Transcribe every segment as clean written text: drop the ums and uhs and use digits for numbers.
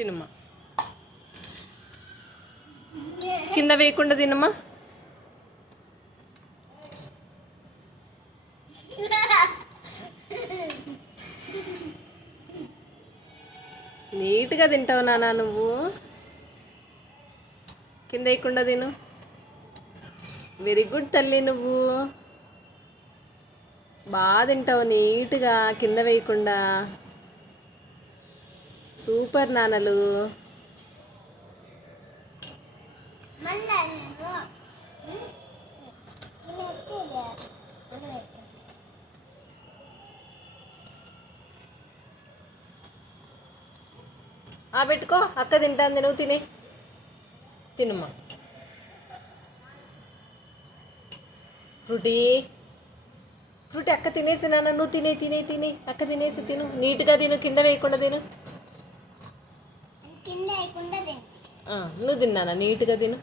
తినమ్మా. కింద వేయకుండా తినమ్మా. నీట్గా తింటావు నాన్న నువ్వు. కింద వేయకుండా తిను. వెరీ గుడ్ తల్లి, నువ్వు బాగా తింటావు నీట్గా కింద వేయకుండా. సూపర్ నాన్నలు. పెట్టుకో, అక్క తింటాంది, నువ్వు తినే. తినమ్మా. ఫ్రూటీ ఫ్రూటీ అక్క తినేసి నాన్న, నువ్వు తినే తినే తినే. అక్క తినేసి తిను, నీట్గా తిను, కింద వేయకుండా తిను. నువ్వు తిన్నానా, నీట్గా తిను.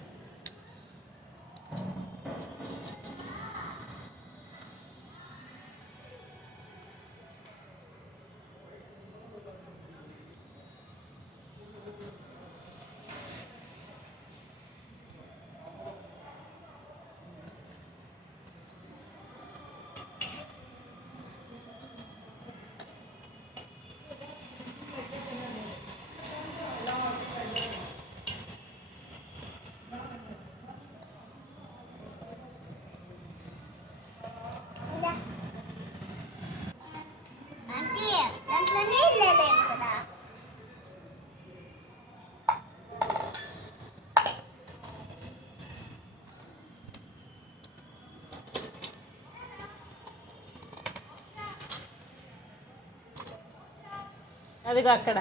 అదిగో అక్కడ.